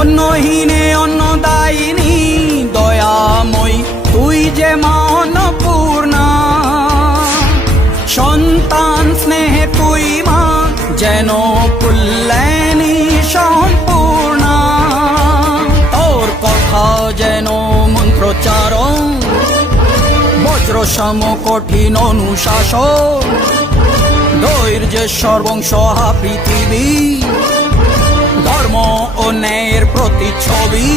অন্নহীনে অন্নদায়িনী দয়াময়ী তুই যে মা অন্নপূর্ণা। সন্তান স্নেহে তুই মা যেন কল্যাণী সম্পূর্ণা। তোর কথা যেন মন্ত্রোচ্চারণ, বজ্রসম কঠিন অনুশাসন। ধৈর্যের সর্বংসহা পৃথিবী, ধর্ম ও ন্যায়ের প্রতিচ্ছবি।